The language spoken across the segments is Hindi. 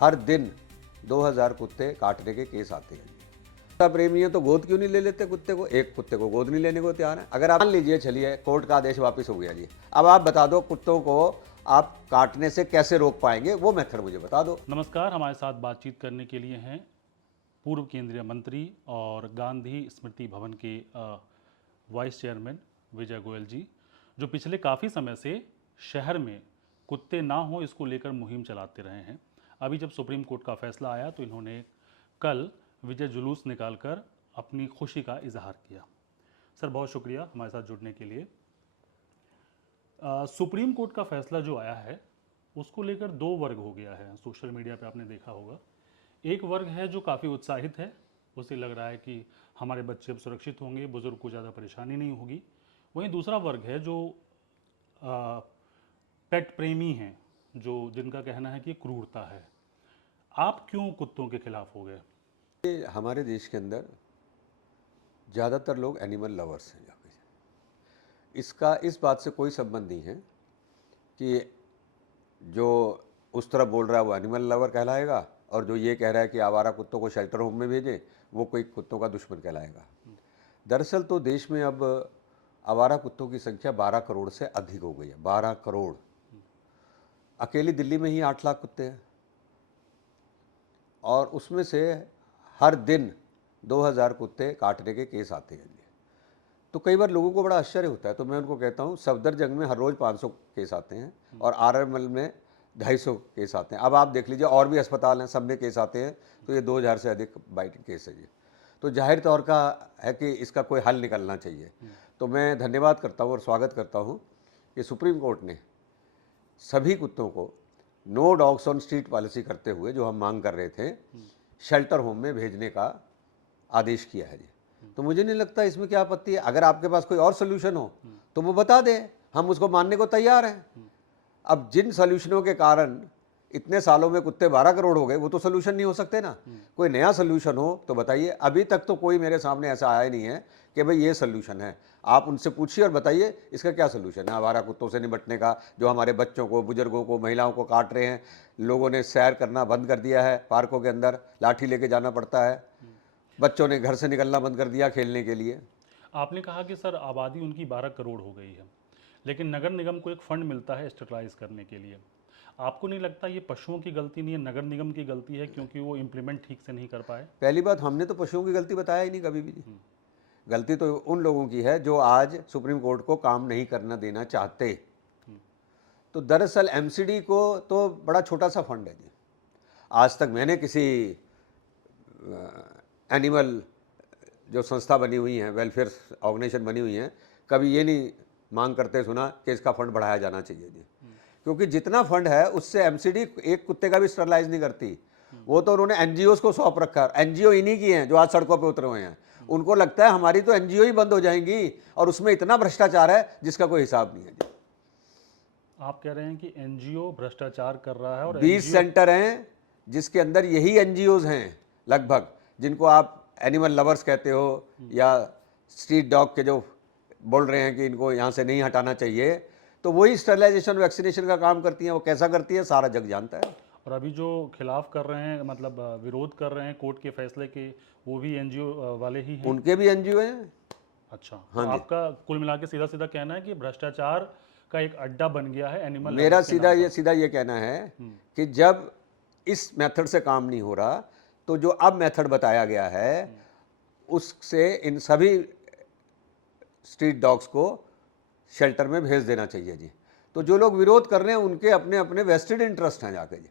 हर दिन 2000 कुत्ते काटने के केस आते हैं। कुत्ता प्रेमी है तो गोद क्यों नहीं ले लेते कुत्ते को? एक कुत्ते को गोद नहीं लेने को तैयार है। अगर आप मान लीजिए, चलिए कोर्ट का आदेश वापस हो गया जी, अब आप बता दो कुत्तों को आप काटने से कैसे रोक पाएंगे, वो मेथड मुझे बता दो। नमस्कार, हमारे साथ बातचीत करने के लिए हैं पूर्व केंद्रीय मंत्री और गांधी स्मृति भवन के वाइस चेयरमैन विजय गोयल जी, जो पिछले काफ़ी समय से शहर में कुत्ते ना हो इसको लेकर मुहिम चलाते रहे हैं। अभी जब सुप्रीम कोर्ट का फैसला आया तो इन्होंने कल विजय जुलूस निकालकर अपनी खुशी का इजहार किया। सर, बहुत शुक्रिया हमारे साथ जुड़ने के लिए। सुप्रीम कोर्ट का फैसला जो आया है उसको लेकर दो वर्ग हो गया है। सोशल मीडिया पे आपने देखा होगा, एक वर्ग है जो काफ़ी उत्साहित है, उसे लग रहा है कि हमारे बच्चे अब सुरक्षित होंगे, बुजुर्ग को ज़्यादा परेशानी नहीं होगी। वहीं दूसरा वर्ग है जो पेट प्रेमी हैं, जो जिनका कहना है कि क्रूरता है। आप क्यों कुत्तों के खिलाफ हो गए? हमारे देश के अंदर ज़्यादातर लोग एनिमल लवर्स हैं। इसका इस बात से कोई संबंध नहीं है कि जो उस तरफ बोल रहा है वो एनिमल लवर कहलाएगा और जो ये कह रहा है कि आवारा कुत्तों को शेल्टर होम में भेजें वो कोई कुत्तों का दुश्मन कहलाएगा। दरअसल तो देश में अब आवारा कुत्तों की संख्या 12 करोड़ से अधिक हो गई है। 12 करोड़। अकेली दिल्ली में ही 8 लाख कुत्ते हैं और उसमें से हर दिन 2000 कुत्ते काटने के केस आते हैं। तो कई बार लोगों को बड़ा आश्चर्य होता है, तो मैं उनको कहता हूँ सफदरजंग में हर रोज़ 500 केस आते हैं और आरएमएल में 250 केस आते हैं। अब आप देख लीजिए और भी अस्पताल हैं, सब में केस आते हैं, तो ये 2000 से अधिक बाइटिंग केस है ये। तो जाहिर तौर का है कि इसका कोई हल निकलना चाहिए। तो मैं धन्यवाद करता हूँ और स्वागत करता हूँ कि सुप्रीम कोर्ट ने सभी कुत्तों को no dogs on street policy करते हुए, जो हम मांग कर रहे थे, शेल्टर होम में भेजने का आदेश किया है जी। तो मुझे नहीं लगता इसमें क्या आपत्ति है। अगर आपके पास कोई और सोल्यूशन हो तो वो बता दें, हम उसको मानने को तैयार हैं। अब जिन सोल्यूशनों के कारण इतने सालों में कुत्ते 12 करोड़ हो गए, वो तो सोल्यूशन नहीं हो सकते ना। कोई नया सोल्यूशन हो तो बताइए। अभी तक तो कोई मेरे सामने ऐसा आया नहीं है कि भाई ये सोल्यूशन है। आप उनसे पूछिए और बताइए इसका क्या सोल्यूशन है आवारा कुत्तों से निपटने का, जो हमारे बच्चों को, बुजुर्गों को, महिलाओं को काट रहे हैं। लोगों ने सैर करना बंद कर दिया है, पार्कों के अंदर लाठी लेके जाना पड़ता है। बच्चों ने घर से निकलना बंद कर दिया खेलने के लिए। आपने कहा कि सर आबादी उनकी 12 करोड़ हो गई है, लेकिन नगर निगम को एक फंड मिलता है स्टेरलाइज करने के लिए। आपको नहीं लगता ये पशुओं की गलती नहीं है, नगर निगम की गलती है, क्योंकि वो इम्प्लीमेंट ठीक से नहीं कर पाए? पहली बात, हमने तो पशुओं की गलती बताया ही नहीं कभी भी। गलती तो उन लोगों की है जो आज सुप्रीम कोर्ट को काम नहीं करना देना चाहते। तो दरअसल एमसीडी को तो बड़ा छोटा सा फंड है जी। आज तक मैंने किसी एनिमल जो संस्था बनी हुई हैं, वेलफेयर ऑर्गेनाइजेशन बनी हुई हैं, कभी ये नहीं मांग करते सुना कि इसका फंड बढ़ाया जाना चाहिए जी। क्योंकि जितना फंड है उससे एमसीडी एक कुत्ते का भी स्टरलाइज नहीं करती। वो तो उन्होंने एनजीओ को सौंप रखा है। एनजीओ इन्हीं की हैं जो आज सड़कों पे उतरे हुए हैं। उनको लगता है हमारी तो एनजीओ ही बंद हो जाएंगी और उसमें इतना भ्रष्टाचार है जिसका कोई हिसाब नहीं है जी। आप कह रहे हैं कि एनजीओ भ्रष्टाचार कर रहा है और 20 एनजीओ। सेंटर हैं जिसके अंदर यही एनजीओज हैं लगभग, जिनको आप एनिमल लवर्स कहते हो या स्ट्रीट डॉग के जो बोल रहे हैं कि इनको यहाँ से नहीं हटाना चाहिए, तो वही स्टरलाइजेशन वैक्सीनेशन का काम करती हैं। वो कैसा करती है सारा जग जानता है। और अभी जो खिलाफ कर रहे हैं, मतलब विरोध कर रहे हैं कोर्ट के फैसले के, वो भी एनजीओ वाले ही हैं? उनके भी एनजीओ हैं। अच्छा, तो हाँ जी। आपका कुल मिला के सीधा सीधा कहना है कि भ्रष्टाचार का एक अड्डा बन गया है एनिमल मेरा लवर्स के नाम पर? सीधा ये कहना है कि जब इस मेथड से काम नहीं हो रहा तो जो अब मेथड बताया गया है उससे इन सभी स्ट्रीट डॉग्स को शेल्टर में भेज देना चाहिए जी। तो जो लोग विरोध कर रहे हैं उनके अपने अपने वेस्टेड इंटरेस्ट हैं जाके जी।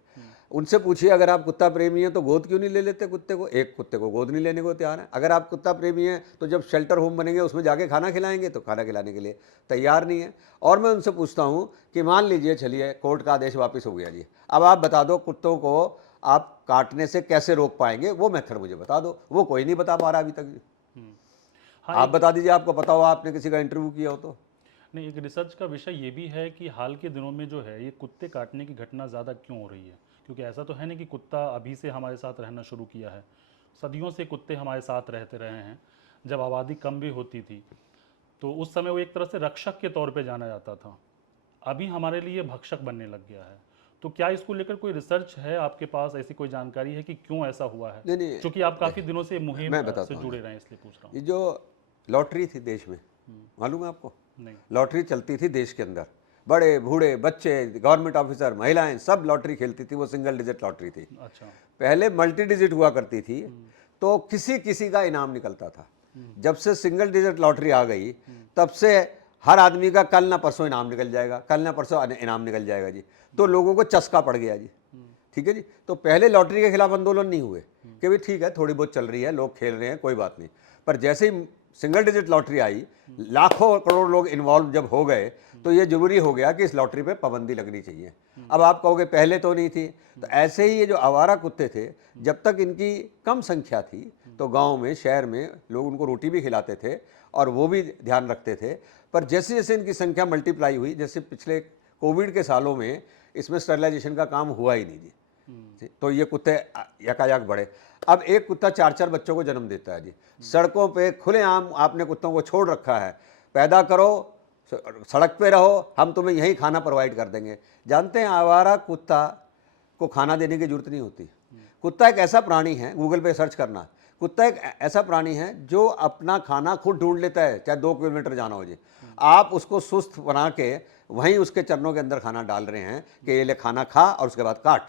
उनसे पूछिए, अगर आप कुत्ता प्रेमी हैं तो गोद क्यों नहीं ले लेते कुत्ते को? एक कुत्ते को गोद नहीं लेने को तैयार है। अगर आप कुत्ता प्रेमी हैं तो जब शेल्टर होम बनेंगे उसमें जाके खाना खिलाएंगे, तो खाना खिलाने के लिए तैयार नहीं है। और मैं उनसे पूछता हूँ कि मान लीजिए, चलिए कोर्ट का आदेश वापस हो गया जी, अब आप बता दो कुत्तों को आप काटने से कैसे रोक पाएंगे, वो मेथड मुझे बता दो। वो कोई नहीं बता पा रहा अभी तक जी। हाँ, आप बता दीजिए, आपको पता हो, आपने किसी का इंटरव्यू किया हो तो। नहीं, एक रिसर्च का विषय ये भी है कि हाल के दिनों में जो है ये कुत्ते काटने की घटना ज़्यादा क्यों हो रही है, क्योंकि ऐसा तो है नहीं कि कुत्ता अभी से हमारे साथ रहना शुरू किया है। सदियों से कुत्ते हमारे साथ रहते रहे हैं। जब आबादी कम भी होती थी तो उस समय वो एक तरह से रक्षक के तौर पे जाना जाता था। अभी हमारे लिए भक्षक बनने लग गया है। तो क्या इसको लेकर कोई रिसर्च है आपके पास, ऐसी कोई जानकारी है कि क्यों ऐसा हुआ है? नहीं नहीं, क्योंकि आप काफ़ी दिनों से मुहिम मैं से बताता हूँ, जुड़े रहे हैं, इसलिए पूछ रहा ये हूँ। जो लॉटरी थी देश में, मालूम है आपको? नहीं। लॉटरी चलती थी देश के अंदर, बड़े बूढ़े बच्चे, गवर्नमेंट ऑफिसर, महिलाएं, सब लॉटरी खेलती थी। वो सिंगल डिजिट लॉटरी थी। अच्छा। पहले मल्टी डिजिट हुआ करती थी, तो किसी किसी का इनाम निकलता था। जब से सिंगल डिजिट लॉटरी आ गई, तब से हर आदमी का कल ना परसों इनाम निकल जाएगा, कल ना परसों इनाम निकल जाएगा जी। तो लोगों को चस्का पड़ गया जी। ठीक है जी। तो पहले लॉटरी के खिलाफ आंदोलन नहीं हुए कि भाई ठीक है, थोड़ी बहुत चल रही है, लोग खेल रहे हैं, कोई बात नहीं। पर जैसे ही सिंगल डिजिट लॉटरी आई, लाखों करोड़ लोग इन्वॉल्व जब हो गए, तो ये जरूरी हो गया कि इस लॉटरी पे पाबंदी लगनी चाहिए। अब आप कहोगे पहले तो नहीं थी, तो ऐसे ही ये जो आवारा कुत्ते थे, जब तक इनकी कम संख्या थी, तो गांव में, शहर में लोग उनको रोटी भी खिलाते थे और वो भी ध्यान रखते थे। पर जैसे जैसे इनकी संख्या मल्टीप्लाई हुई, जैसे पिछले कोविड के सालों में इसमें स्टरलाइजेशन का काम हुआ ही नहीं जी, तो ये कुत्ते यकायक बढ़े। अब एक कुत्ता 4-4 बच्चों को जन्म देता है जी। सड़कों पे खुलेआम आपने कुत्तों को छोड़ रखा है, पैदा करो, सड़क पे रहो, हम तुम्हें यही खाना प्रोवाइड कर देंगे। जानते हैं, आवारा कुत्ता को खाना देने की जरूरत नहीं होती। कुत्ता एक ऐसा प्राणी है, गूगल पे सर्च करना, कुत्ता एक ऐसा प्राणी है जो अपना खाना खुद ढूंढ लेता है, चाहे 2 किलोमीटर जाना हो जी। आप उसको सुस्त बना के वहीं उसके चरणों के अंदर खाना डाल रहे हैं कि ये ले खाना खा और उसके बाद काट।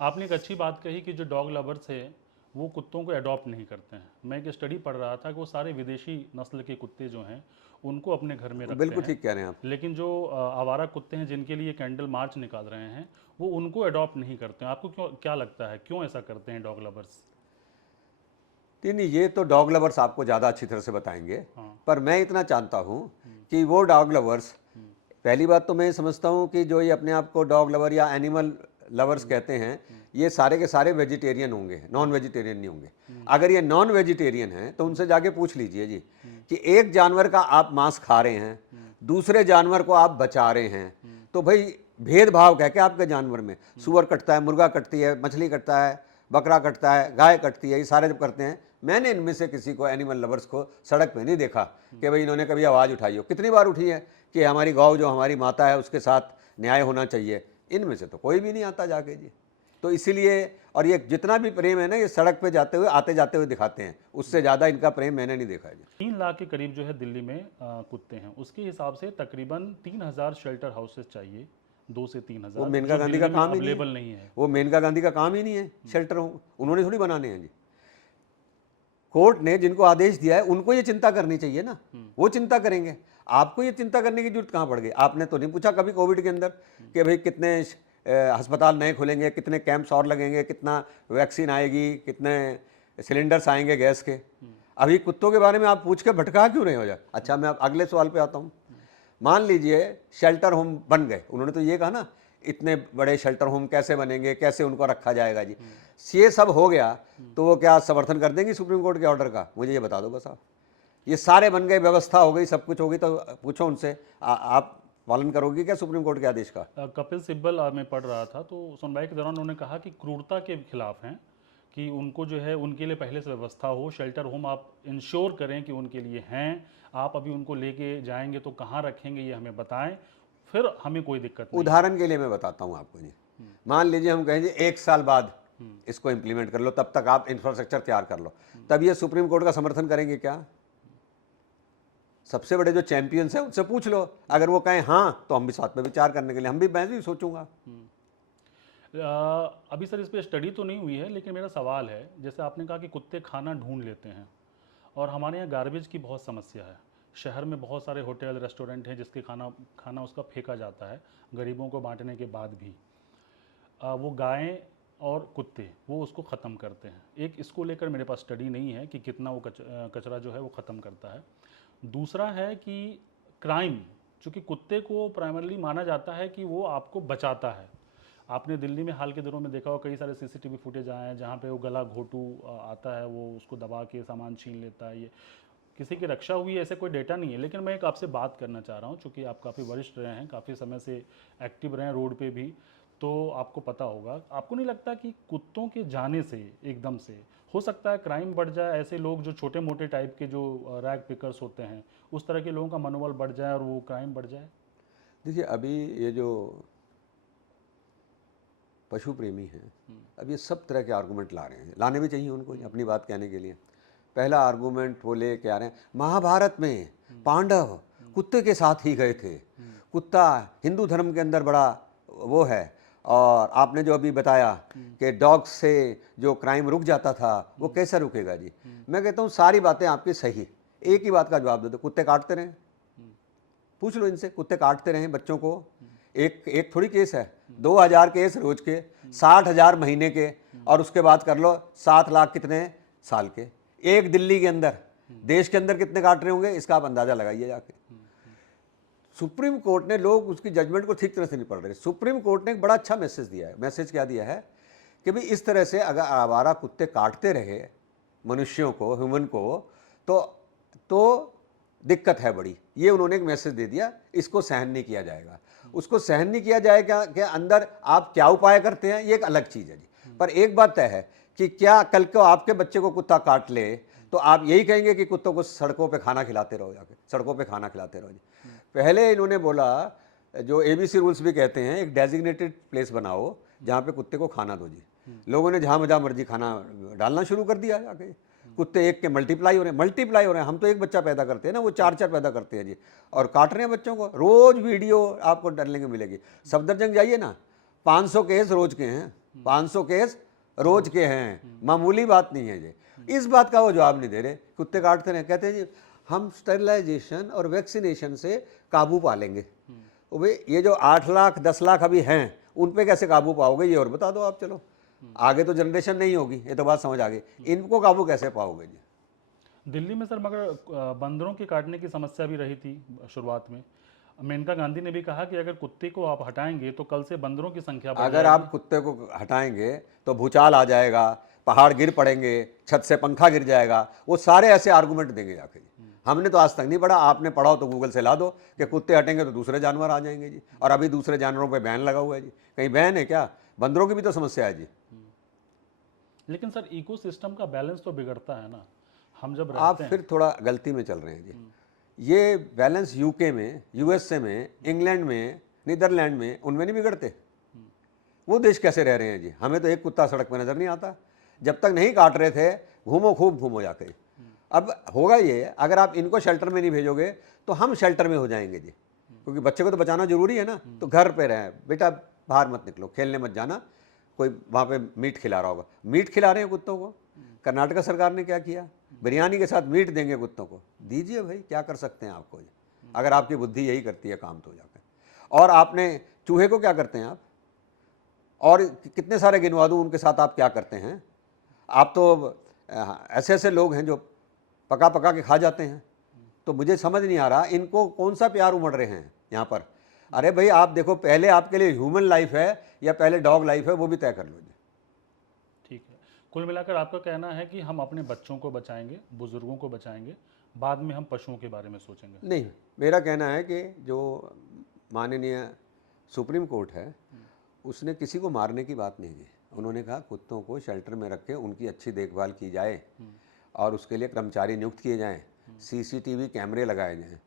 आपने एक अच्छी बात कही कि जो डॉग लवर्स है वो कुत्तों को अडॉप्ट नहीं करते हैं। मैं एक स्टडी पढ़ रहा था कि वो सारे विदेशी नस्ल के कुत्ते जो हैं उनको अपने घर में रखते बिल्कुल हैं, ठीक कह रहे हैं आप। लेकिन जो आवारा कुत्ते हैं जिनके लिए कैंडल मार्च निकाल रहे हैं वो उनको अडॉप्ट नहीं करते हैं। आपको क्यों, क्या लगता है क्यों ऐसा करते हैं डॉग लवर्स? नहीं नहीं, ये तो डॉग लवर्स आपको ज़्यादा अच्छी तरह से बताएंगे। हाँ। पर मैं इतना जानता हूँ कि वो डॉग लवर्स, पहली बात तो मैं समझता हूँ कि जो ये अपने आप को डॉग लवर या एनिमल लवर्स कहते हैं, ये सारे के सारे वेजिटेरियन होंगे, नॉन वेजिटेरियन नहीं होंगे। अगर ये नॉन वेजिटेरियन हैं तो उनसे जाके पूछ लीजिए जी कि एक जानवर का आप मांस खा रहे हैं, दूसरे जानवर को आप बचा रहे हैं, तो भाई भेदभाव क्या क्या आपके जानवर में? सुअर कटता है, मुर्गा कटती है, मछली कटता है, बकरा कटता है, गाय कटती है, ये सारे जब करते हैं, मैंने इनमें से किसी को, एनिमल लवर्स को, सड़क पे नहीं देखा कि भाई इन्होंने कभी आवाज़ उठाई हो। कितनी बार उठी है कि हमारी गौ जो हमारी माता है उसके साथ न्याय होना चाहिए, इनमें से तो कोई भी नहीं आता जाके जी। तो इसीलिए, और ये जितना भी प्रेम है ना, ये सड़क पे जाते हुए, आते जाते हुए दिखाते हैं, उससे ज़्यादा इनका प्रेम मैंने नहीं देखा है जी। 3 लाख के करीब जो है दिल्ली में कुत्ते हैं, उसके हिसाब से तकरीबन 3,000 शेल्टर हाउसेस चाहिए, 2 से 3,000, वो मेनका जो गांधी का दिल्ली में काम ही नहीं अवेलेबल है। नहीं है। वो मेनका गांधी का काम ही नहीं है शेल्टर होम, उन्होंने थोड़ी बनाने हैं जी। कोर्ट ने जिनको आदेश दिया है उनको ये चिंता करनी चाहिए ना, वो चिंता करेंगे। आपको ये चिंता करने की जरूरत कहाँ पड़ गई? आपने तो नहीं पूछा कभी कोविड के अंदर कि भाई कितने अस्पताल नए खुलेंगे, कितने कैंप्स और लगेंगे, कितना वैक्सीन आएगी, कितने सिलेंडर्स आएंगे गैस के। अभी कुत्तों के बारे में आप पूछ के भटका क्यों नहीं हो जाए? अच्छा, मैं अब अगले सवाल पे आता हूँ। मान लीजिए शेल्टर होम बन गए, उन्होंने तो ये कहा ना, इतने बड़े शेल्टर होम कैसे बनेंगे, कैसे उनको रखा जाएगा जी। ये सब हो गया तो वो क्या समर्थन कर देंगी सुप्रीम कोर्ट के ऑर्डर का? मुझे ये बता दो बस आप। ये सारे बन गए, व्यवस्था हो गई, सब कुछ हो गई, तो पूछो उनसे, आप पालन करोगे क्या सुप्रीम कोर्ट के आदेश का? कपिल सिब्बल मैं पढ़ रहा था तो सुनवाई के दौरान उन्होंने कहा कि क्रूरता के खिलाफ हैं, कि उनको जो है उनके लिए पहले से व्यवस्था हो, शेल्टर होम आप इंश्योर करें कि उनके लिए हैं। आप अभी उनको लेके जाएंगे तो कहाँ रखेंगे ये हमें बताएं, फिर हमें कोई दिक्कत नहीं है। उदाहरण के लिए मैं बताता हूँ आपको जी। मान लीजिए हम कहें जी 1 साल बाद इसको इम्प्लीमेंट कर लो, तब तक आप इंफ्रास्ट्रक्चर तैयार कर लो, तब ये सुप्रीम कोर्ट का समर्थन करेंगे क्या? सबसे बड़े जो चैंपियंस हैं उनसे पूछ लो, अगर वो कहें हाँ, तो हम भी साथ में विचार करने के लिए, मैं भी सोचूंगा। अभी सर इस पर स्टडी तो नहीं हुई है, लेकिन मेरा सवाल है, जैसे आपने कहा कि कुत्ते खाना ढूंढ लेते हैं और हमारे यहाँ गार्बेज की बहुत समस्या है। शहर में बहुत सारे होटल रेस्टोरेंट हैं जिसके खाना उसका फेंका जाता है गरीबों को बांटने के बाद भी। वो गायें और कुत्ते वो उसको ख़त्म करते हैं। एक इसको लेकर मेरे पास स्टडी नहीं है कि कितना वो कचरा जो है वो ख़त्म करता है। दूसरा है कि क्राइम, चूँकि कुत्ते को प्राइमरली माना जाता है कि वो आपको बचाता है। आपने दिल्ली में हाल के दिनों में देखा हो, कई सारे सीसीटीवी फुटेज आए हैं जहाँ पे वो गला घोटू आता है, वो उसको दबा के सामान छीन लेता है। ये किसी की रक्षा हुई है ऐसे कोई डेटा नहीं है, लेकिन मैं एक आपसे बात करना चाह रहा हूँ, चूँकि आप काफ़ी वरिष्ठ रहे हैं, काफ़ी समय से एक्टिव रहे हैं रोड पे भी, तो आपको पता होगा। आपको नहीं लगता कि कुत्तों के जाने से एकदम से हो सकता है क्राइम बढ़ जाए? ऐसे लोग जो छोटे मोटे टाइप के जो रैग पिकर्स होते हैं, उस तरह के लोगों का मनोबल बढ़ जाए और वो क्राइम बढ़ जाए? देखिए, अभी ये जो पशु प्रेमी हैं, अब ये सब तरह के आर्गूमेंट ला रहे हैं, लाने भी चाहिए उनको अपनी बात कहने के लिए। पहला आर्गूमेंट वो ले के आ रहे हैं, महाभारत में पांडव कुत्ते के साथ ही गए थे, कुत्ता हिंदू धर्म के अंदर बड़ा वो है, और आपने जो अभी बताया कि डॉग से जो क्राइम रुक जाता था वो कैसे रुकेगा जी। मैं कहता हूँ सारी बातें आपकी सही, एक ही बात का जवाब दे दो, कुत्ते काटते रहें, पूछ लो इनसे, कुत्ते काटते रहें बच्चों को, एक थोड़ी केस है, 2000 केस रोज के, 60,000 महीने के, और उसके बाद कर लो 7 लाख कितने साल के, एक दिल्ली के अंदर, देश के अंदर कितने काट रहे होंगे इसका आप अंदाजा लगाइए जाके। सुप्रीम कोर्ट ने, लोग उसकी जजमेंट को ठीक तरह से नहीं पढ़ रहे, सुप्रीम कोर्ट ने एक बड़ा अच्छा मैसेज दिया है। मैसेज क्या दिया है कि भाई इस तरह से अगर आवारा कुत्ते काटते रहे मनुष्यों को, ह्यूमन को, तो दिक्कत है बड़ी, ये उन्होंने एक मैसेज दे दिया, इसको सहन नहीं किया जाएगा। उसको सहन नहीं किया जाएगा कि अंदर आप क्या उपाय करते हैं, ये एक अलग चीज़ है जी। पर एक बात तय है कि क्या कल को आपके बच्चे को कुत्ता काट ले तो आप यही कहेंगे कि कुत्तों को सड़कों पे खाना खिलाते रहो, जाके सड़कों पे खाना खिलाते रहो जी। पहले इन्होंने बोला, जो ABC रूल्स भी कहते हैं, एक डेजिग्नेटेड प्लेस बनाओ जहाँ पे कुत्ते को खाना दो जी। लोगों ने जहाँ मजा मर्जी खाना डालना शुरू कर दिया जाके, कुत्ते एक के मल्टीप्लाई हो रहे हैं। हम तो एक बच्चा पैदा करते हैं ना, वो 4 पैदा करते हैं जी, और काट रहे हैं बच्चों को। रोज वीडियो आपको डालने को मिलेगी। सफदरजंग जाइए ना, 500 केस रोज के हैं, 500 केस रोज के हैं, मामूली बात नहीं है जी। इस बात का वो जवाब नहीं दे रहे, कुत्ते काटते रहे, कहते हैं जी हम स्टेरिलाइजेशन और वैक्सीनेशन से काबू पा लेंगे। तो भाई ये जो 8 लाख 10 लाख अभी हैं, उन पे कैसे काबू पाओगे ये और बता दो आप। चलो आगे तो जनरेशन नहीं होगी, ये तो बात समझ आ गई, इनको काबू कैसे पाओगे जी। दिल्ली में सर मगर बंदरों के काटने की समस्या भी रही थी शुरुआत में। मेनका गांधी ने भी कहा कि अगर कुत्ते को आप हटाएंगे तो कल से बंदरों की संख्या बढ़ अगर आप कुत्ते को हटाएंगे तो भूचाल आ जाएगा, पहाड़ गिर पड़ेंगे, छत से पंखा गिर जाएगा, वो सारे ऐसे आर्गूमेंट देंगे जाके। हमने तो आज तक नहीं पढ़ा, आपने पढ़ा हो तो गूगल से ला दो कि कुत्ते हटेंगे तो दूसरे जानवर आ जाएंगे जी। और अभी दूसरे जानवरों पे बैन लगा हुआ है जी, कहीं बैन है क्या? बंदरों की भी तो समस्या है जी। लेकिन सर इकोसिस्टम का बैलेंस तो बिगड़ता है ना, हम जब आप रहते हैं। फिर थोड़ा गलती में चल रहे हैं जी। ये बैलेंस यूके में, USA में, इंग्लैंड में, नीदरलैंड में, उनमें नहीं बिगड़ते? वो देश कैसे रह रहे हैं जी? हमें तो एक कुत्ता सड़क पे नजर नहीं आता। जब तक नहीं काट रहे थे, घूमो खूब घूमो जाके। अब होगा ये, अगर आप इनको शेल्टर में नहीं भेजोगे तो हम शेल्टर में हो जाएंगे जी, क्योंकि बच्चे को तो बचाना जरूरी है ना। तो घर पे रहें बेटा, बाहर मत निकलो, खेलने मत जाना, कोई वहाँ पे मीट खिला रहा होगा। मीट खिला रहे हैं कुत्तों को। कर्नाटक सरकार ने क्या किया, बिरयानी के साथ मीट देंगे कुत्तों को। दीजिए भाई, क्या कर सकते हैं आपको जी, अगर आपकी बुद्धि यही करती है काम तो जाकर। और आपने चूहे को क्या करते हैं आप, और कितने सारे गिनवा दूँ उनके साथ आप क्या करते हैं। आप तो ऐसे ऐसे लोग हैं जो पका पका के खा जाते हैं। तो मुझे समझ नहीं आ रहा इनको कौन सा प्यार उमड़ रहे हैं यहाँ पर। अरे भाई आप देखो, पहले आपके लिए ह्यूमन लाइफ है या पहले डॉग लाइफ है, वो भी तय कर लो जी। ठीक है, कुल मिलाकर आपका कहना है कि हम अपने बच्चों को बचाएंगे, बुजुर्गों को बचाएंगे, बाद में हम पशुओं के बारे में सोचेंगे। नहीं, मेरा कहना है कि जो माननीय सुप्रीम कोर्ट है, उसने किसी को मारने की बात नहीं की। उन्होंने कहा कुत्तों को शेल्टर में रख के उनकी अच्छी देखभाल की जाए और उसके लिए कर्मचारी नियुक्त किए जाएं, CCTV कैमरे लगाए जाएं।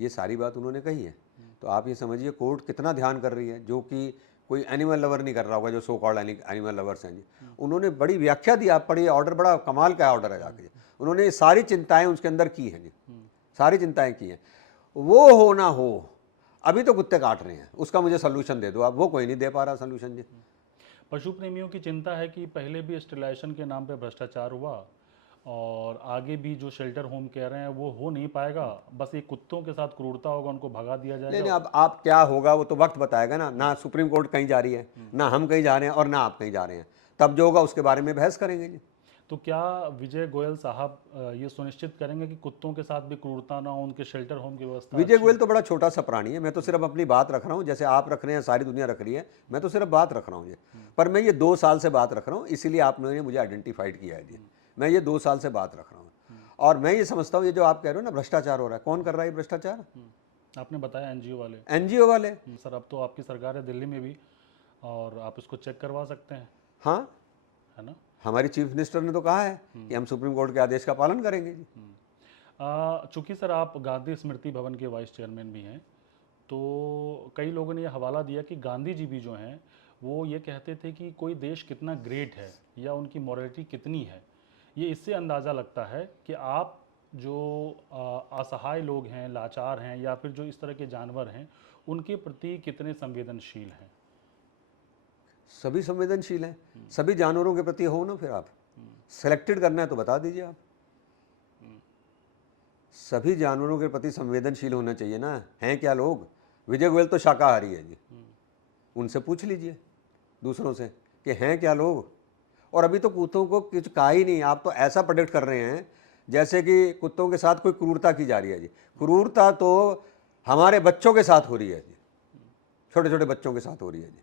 ये सारी बात उन्होंने कही है। तो आप ये समझिए कोर्ट कितना ध्यान कर रही है, जो कि कोई एनिमल लवर नहीं कर रहा होगा, जो सो कॉल्ड एनिमल लवर्स हैं जी। उन्होंने बड़ी व्याख्या दी, आप पढ़िए, ऑर्डर बड़ा कमाल का ऑर्डर है जाके। उन्होंने ये सारी चिंताएं उसके अंदर की हैं जी, सारी चिंताएं की हैं। वो हो ना हो, अभी तो कुत्ते काट रहे हैं, उसका मुझे सोल्यूशन दे दो आप। वो कोई नहीं दे पा रहा सोल्यूशन जी। पशु प्रेमियों की चिंता है कि पहले भी स्टेरिलाइजेशन के नाम पे भ्रष्टाचार हुआ और आगे भी जो शेल्टर होम कह रहे हैं वो हो नहीं पाएगा। बस ये कुत्तों के साथ क्रूरता होगा, उनको भगा दिया नहीं जाएगा। नहीं, अब आप क्या होगा वो तो वक्त बताएगा ना। ना सुप्रीम कोर्ट कहीं जा रही है, ना हम कहीं जा रहे हैं, और ना आप कहीं जा रहे हैं। तब जो होगा उसके बारे में बहस करेंगे जी। तो क्या विजय गोयल साहब ये सुनिश्चित करेंगे कि कुत्तों के साथ भी क्रूरता ना हो, उनके शेल्टर होम की व्यवस्था विजय गोयल तो बड़ा छोटा सा प्राणी है। मैं तो सिर्फ अपनी बात रख रहा हूँ, जैसे आप रख रहे हैं, सारी दुनिया रख रही है। मैं तो सिर्फ बात रख रहा हूँ ये। पर मैं ये 2 साल से बात रख रहा हूँ, इसीलिए आपने मुझे आइडेंटिफाइड किया है जी। मैं ये 2 साल से बात रख रहा हूँ, और मैं ये समझता हूँ ये जो आप कह रहे हो ना भ्रष्टाचार हो रहा है, कौन कर रहा है ये भ्रष्टाचार? आपने बताया NGO वाले। NGO वाले। सर अब तो आपकी सरकार है दिल्ली में भी, और आप इसको चेक करवा सकते हैं, हाँ, है ना। हमारी चीफ मिनिस्टर ने तो कहा है कि हम सुप्रीम कोर्ट के आदेश का पालन करेंगे जी। चूंकि सर आप गांधी स्मृति भवन के वाइस चेयरमैन भी हैं, तो कई लोगों ने यह हवाला दिया कि गांधी जी भी जो हैं वो ये कहते थे कि कोई देश कितना ग्रेट है या उनकी मॉरलिटी कितनी है, ये इससे अंदाज़ा लगता है कि आप जो असहाय लोग हैं, लाचार हैं, या फिर जो इस तरह के जानवर हैं, उनके प्रति कितने संवेदनशील हैं। सभी संवेदनशील हैं, सभी जानवरों के प्रति हो ना। फिर आप सेलेक्टेड करना है तो बता दीजिए आप। सभी जानवरों के प्रति संवेदनशील होना चाहिए ना। हैं क्या लोग? विजय गोयल तो शाकाहारी है जी, उनसे पूछ लीजिए दूसरों से कि हैं क्या लोग। और अभी तो कुत्तों को कुछ कहा ही नहीं, आप तो ऐसा प्रोडिक्ट कर रहे हैं जैसे कि कुत्तों के साथ कोई क्रूरता की जा रही है जी। क्रूरता तो हमारे बच्चों के साथ हो रही है जी, छोटे छोटे बच्चों के साथ हो रही है जी।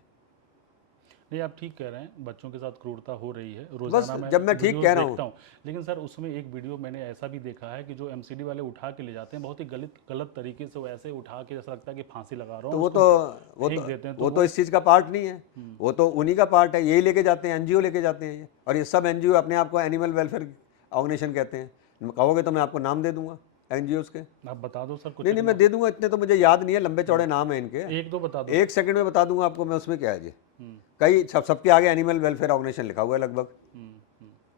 नहीं, आप ठीक कह रहे हैं, बच्चों के साथ क्रूरता हो रही है, बस रोजाना जब मैं ठीक वीडियोस कह रहा देखता हूँ, हूँ। लेकिन सर उसमें एक वीडियो मैंने ऐसा भी देखा है कि जो एमसीडी वाले उठा के ले जाते हैं, बहुत ही गलत गलत तरीके से वो ऐसे उठा के जैसा लगता है कि फांसी लगा रहा तो हूँ, वो उसको तो वो फेंक तो देते हैं, वो तो इस चीज़ का पार्ट नहीं है, वो तो उन्हीं का पार्ट है। यही लेके जाते हैं, एनजीओ लेके जाते हैं ये। और ये सब एनजीओ अपने आप को एनिमल वेलफेयर ऑर्गेनाइजेशन कहते हैं। कहोगे तो मैं आपको नाम दे दूंगा एनजीओस के। आप बता दो सर कुछ नहीं नहीं, मैं दे दूंगा, इतने तो मुझे याद नहीं है, लंबे चौड़े नाम है इनके। एक दो बता दो। एक सेकंड में बता दूंगा आपको मैं, उसमें क्या है जी। कई सबके आगे एनिमल वेलफेयर ऑर्गेनाइजेशन लिखा हुआ है लगभग।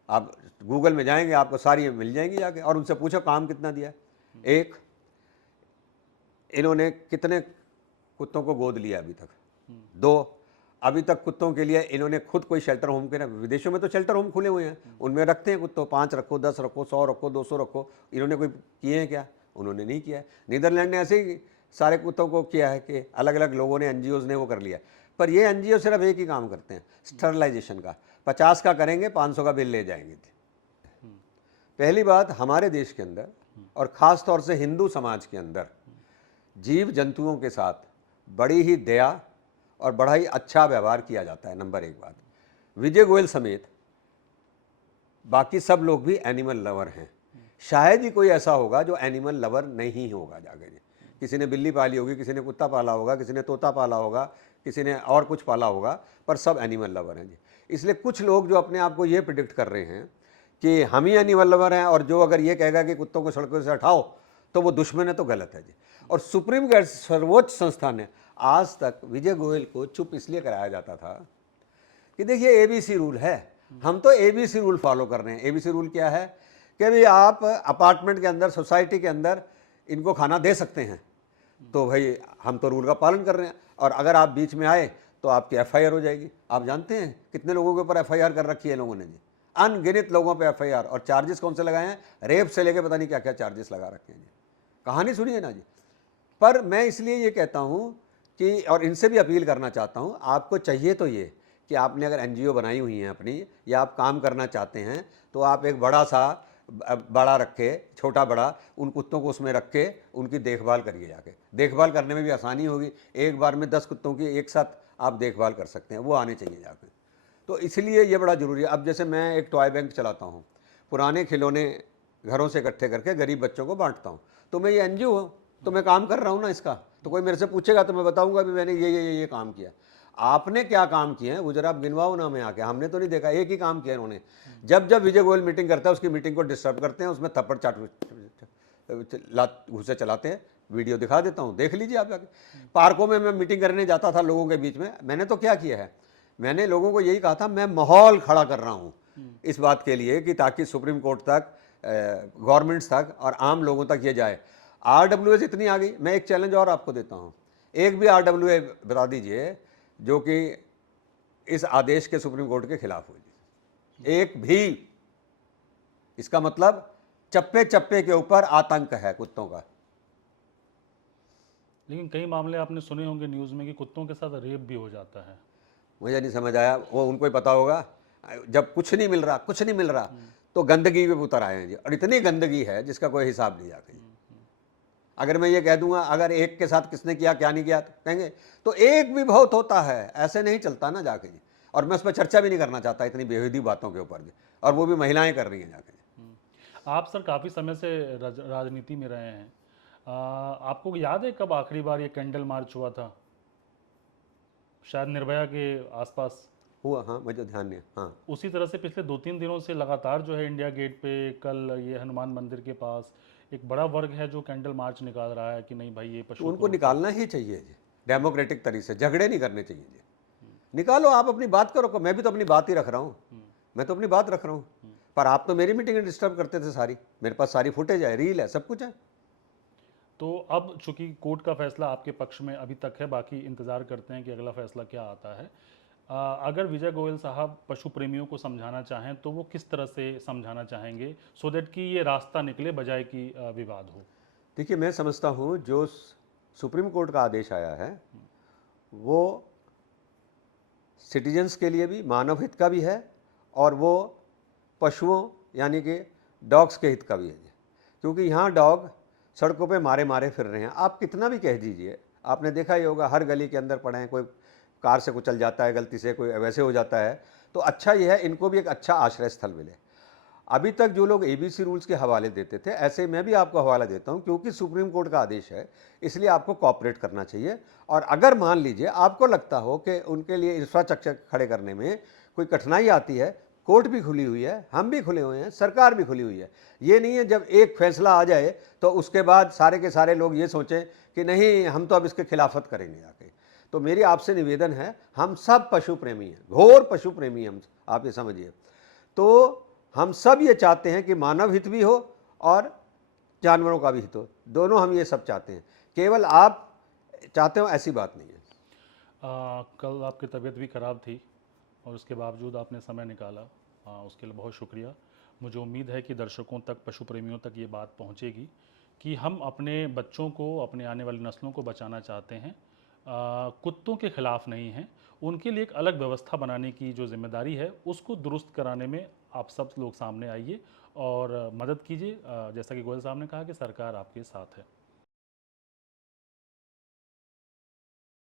आप गूगल में जाएंगे आपको सारी मिल जाएंगी जाके, और उनसे पूछो काम कितना दिया है। एक, इन्होंने कितने कुत्तों को गोद लिया अभी तक। दो, अभी तक कुत्तों के लिए इन्होंने खुद कोई शेल्टर होम के, विदेशों में तो शेल्टर होम खुले हुए हैं, उनमें रखते हैं कुत्तों, 5 रखो, 10 रखो, 100 रखो, 200 रखो। इन्होंने कोई किए हैं क्या? उन्होंने नहीं किया है। नीदरलैंड ने ऐसे ही सारे कुत्तों को किया है कि अलग अलग लोगों ने, एनजीओज ने वो कर लिया। पर ये एनजीओ सिर्फ एक ही काम करते हैं, स्टरलाइजेशन का। 50 का करेंगे, 500 का बिल ले जाएंगे। पहली बात, हमारे देश के अंदर और ख़ास तौर से हिंदू समाज के अंदर जीव जंतुओं के साथ बड़ी ही दया और बड़ा ही अच्छा व्यवहार किया जाता है। नंबर एक बात, विजय गोयल समेत बाकी सब लोग भी एनिमल लवर हैं। शायद ही कोई ऐसा होगा जो एनिमल लवर नहीं होगा जाके जी। किसी ने बिल्ली पाली होगी, किसी ने कुत्ता पाला होगा, किसी ने तोता पाला होगा, किसी ने और कुछ पाला होगा, पर सब एनिमल लवर हैं जी। इसलिए कुछ लोग जो अपने आप को ये प्रिडिक्ट कर रहे हैं कि हम ही एनिमल लवर हैं, और जो अगर ये कहेगा कि कुत्तों को सड़कों से हटाओ तो वो दुश्मन है, तो गलत है जी। और सुप्रीम कोर्ट, सर्वोच्च संस्थान ने आज तक विजय गोयल को चुप इसलिए कराया जाता था कि देखिए एबीसी रूल है, हम तो एबीसी रूल फॉलो कर रहे हैं। एबीसी रूल क्या है कि भाई आप अपार्टमेंट के अंदर, सोसाइटी के अंदर इनको खाना दे सकते हैं, तो भाई हम तो रूल का पालन कर रहे हैं। और अगर आप बीच में आए तो आपकी एफआईआर हो जाएगी। आप जानते हैं कितने लोगों के ऊपर एफआईआर कर रखी है लोगों ने जी? अनगिनत लोगों पे एफआईआर। और चार्जेस कौन से लगाए हैं? रेप से लेके पता नहीं क्या क्या चार्जेस लगा रखे हैं जी। कहानी सुनिए ना जी। पर मैं इसलिए ये कहता हूँ कि, और इनसे भी अपील करना चाहता हूँ, आपको चाहिए तो ये कि आपने अगर एनजीओ बनाई हुई हैं अपनी, या आप काम करना चाहते हैं, तो आप एक बड़ा रखे, छोटा बड़ा, उन कुत्तों को उसमें रख के उनकी देखभाल करिए जाके। देखभाल करने में भी आसानी होगी, एक बार में 10 कुत्तों की एक साथ आप देखभाल कर सकते हैं, वो आने चाहिए जाके। तो इसलिए ये बड़ा ज़रूरी है। अब जैसे मैं एक टॉय बैंक चलाता हूँ, पुराने खिलौने घरों से इकट्ठे करके गरीब बच्चों को बांटता हूँ, तो मैं ये एनजीओ हूँ, तो मैं काम कर रहा हूँ ना इसका। तो कोई मेरे से पूछेगा तो मैं बताऊँगा भी मैंने ये काम किया। आपने क्या काम किए हैं वो जरा आप गिनवाओ ना हमें आके। हमने तो नहीं देखा, एक ही काम किया उन्होंने। जब जब विजय गोयल मीटिंग करता है, उसकी मीटिंग को डिस्टर्ब करते हैं, उसमें थप्पड़ घुसे चलाते हैं। वीडियो दिखा देता हूँ, देख लीजिए आप जाके। पार्कों में मैं मीटिंग करने जाता था लोगों के बीच में, मैंने तो क्या किया है, मैंने लोगों को यही कहा था, मैं माहौल खड़ा कर रहा हूँ इस बात के लिए कि ताकि सुप्रीम कोर्ट तक, गवर्नमेंट्स तक और आम लोगों तक ये जाए। आरडब्ल्यूएस इतनी आ गई। मैं एक चैलेंज और आपको देता हूँ, एक भी आरडब्ल्यूए बता दीजिए जो कि इस आदेश के सुप्रीम कोर्ट के खिलाफ हो जी, एक भी। इसका मतलब चप्पे चप्पे के ऊपर आतंक है कुत्तों का। लेकिन कई मामले आपने सुने होंगे न्यूज़ में कि कुत्तों के साथ रेप भी हो जाता है। मुझे नहीं समझ आया, वो उनको ही पता होगा। जब कुछ नहीं मिल रहा तो गंदगी पे उतर आए हैं जी। और इतनी गंदगी है जिसका कोई हिसाब नहीं जाके। अगर मैं ये कह दूंगा अगर एक के साथ किसने किया क्या नहीं किया, तो कहेंगे तो एक भी बहुत होता है, ऐसे नहीं चलता ना जाके जी। और मैं उस पर चर्चा भी नहीं करना चाहता इतनी बेहूदी बातों के ऊपर जी, और वो भी महिलाएं कर रही हैं जाके। आप सर काफ़ी समय से राजनीति में रहे हैं, आपको याद है कब आखिरी बार ये कैंडल मार्च हुआ था? शायद निर्भया के आसपास हुआ, हाँ मुझे ध्यान नहीं है। हाँ, उसी तरह से पिछले 2-3 दिनों से लगातार जो है इंडिया गेट पे, कल ये हनुमान मंदिर के पास एक बड़ा वर्ग है जो कैंडल मार्च निकाल रहा है कि नहीं भाई ये तो पशुओं उनको निकालना ही चाहिए जी, डेमोक्रेटिक तरीके से। झगड़े नहीं करने चाहिए जी। निकालो, आप अपनी बात करो, मैं भी तो अपनी बात ही रख रहा हूँ, मैं तो अपनी बात रख रहा हूँ। पर आप तो मेरी मीटिंग डिस्टर्ब करते थे सारी, मेरे पास सारी फुटेज है, रील है, सब कुछ है। तो अब चूंकि कोर्ट का फैसला आपके पक्ष में अभी तक है, बाकी इंतजार करते हैं कि अगला फैसला क्या आता है। अगर विजय गोयल साहब पशु प्रेमियों को समझाना चाहें तो वो किस तरह से समझाना चाहेंगे, सो दैट कि ये रास्ता निकले बजाय कि विवाद हो। देखिए, मैं समझता हूँ जो सुप्रीम कोर्ट का आदेश आया है वो सिटीजन्स के लिए भी मानव हित का भी है, और वो पशुओं यानी कि डॉग्स के हित का भी है। क्योंकि यहाँ डॉग सड़कों पे मारे मारे फिर रहे हैं। आप कितना भी कह दीजिए, आपने देखा ही होगा, हर गली के अंदर पड़े हैं, कोई कार से कुचल जाता है गलती से, कोई वैसे हो जाता है। तो अच्छा ये है, इनको भी एक अच्छा आश्रय स्थल मिले। अभी तक जो लोग एबीसी रूल्स के हवाले देते थे, ऐसे मैं भी आपको हवाला देता हूं, क्योंकि सुप्रीम कोर्ट का आदेश है, इसलिए आपको कॉपरेट करना चाहिए। और अगर मान लीजिए आपको लगता हो कि उनके लिए इंफ्रास्ट्रक्चर खड़े करने में कोई कठिनाई आती है, कोर्ट भी खुली हुई है, हम भी खुले हुए हैं, सरकार भी खुली हुई है। ये नहीं है जब एक फैसला आ जाए तो उसके बाद सारे के सारे लोग ये सोचें कि नहीं, हम तो अब इसके खिलाफत करेंगे आके। तो मेरी आपसे निवेदन है, हम सब पशु प्रेमी हैं, घोर पशु प्रेमी हम, आप ये समझिए। तो हम सब ये चाहते हैं कि मानव हित भी हो और जानवरों का भी हित हो, दोनों हम ये सब चाहते हैं। केवल आप चाहते हो ऐसी बात नहीं है। कल आपकी तबीयत भी ख़राब थी और उसके बावजूद आपने समय निकाला, उसके लिए बहुत शुक्रिया। मुझे उम्मीद है कि दर्शकों तक, पशु प्रेमियों तक ये बात पहुंचेगी कि हम अपने बच्चों को, अपने आने वाली नस्लों को बचाना चाहते हैं, कुत्तों के खिलाफ नहीं हैं। उनके लिए एक अलग व्यवस्था बनाने की जो जिम्मेदारी है उसको दुरुस्त कराने में आप सब लोग सामने आइए और मदद कीजिए। जैसा कि गोयल साहब ने कहा कि सरकार आपके साथ है।